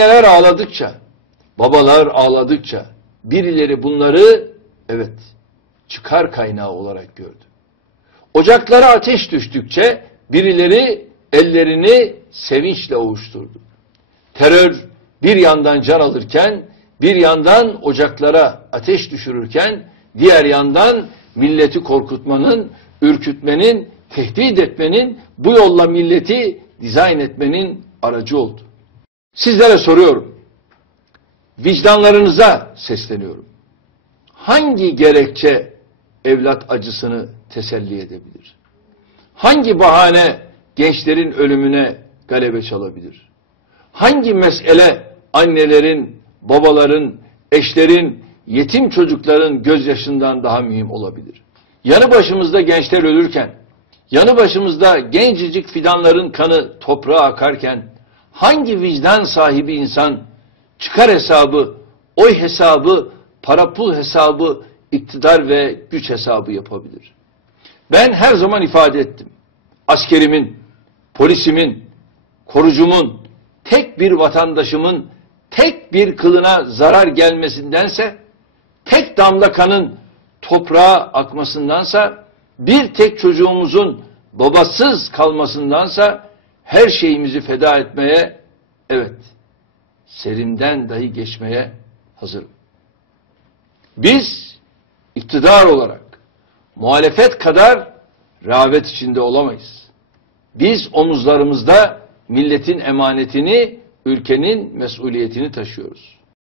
Anneler ağladıkça, babalar ağladıkça birileri bunları evet çıkar kaynağı olarak gördü. Ocaklara ateş düştükçe birileri ellerini sevinçle ovuşturdu. Terör bir yandan can alırken, bir yandan ocaklara ateş düşürürken, diğer yandan milleti korkutmanın, ürkütmenin, tehdit etmenin, bu yolla milleti dizayn etmenin aracı oldu. Sizlere soruyorum. Vicdanlarınıza sesleniyorum. Hangi gerekçe evlat acısını teselli edebilir? Hangi bahane gençlerin ölümüne galebe çalabilir? Hangi mesele annelerin, babaların, eşlerin, yetim çocukların gözyaşından daha mühim olabilir? Yanı başımızda gençler ölürken, yanı başımızda gencecik fidanların kanı toprağa akarken, hangi vicdan sahibi insan çıkar hesabı, oy hesabı, para pul hesabı, iktidar ve güç hesabı yapabilir? Ben her zaman ifade ettim. Askerimin, polisimin, korucumun, tek bir vatandaşımın tek bir kılına zarar gelmesindense, tek damla kanın toprağa akmasındansa, bir tek çocuğumuzun babasız kalmasındansa, her şeyimizi feda etmeye, evet, serimden dahi geçmeye hazırım. Biz iktidar olarak muhalefet kadar rağbet içinde olamayız. Biz omuzlarımızda milletin emanetini, ülkenin mesuliyetini taşıyoruz.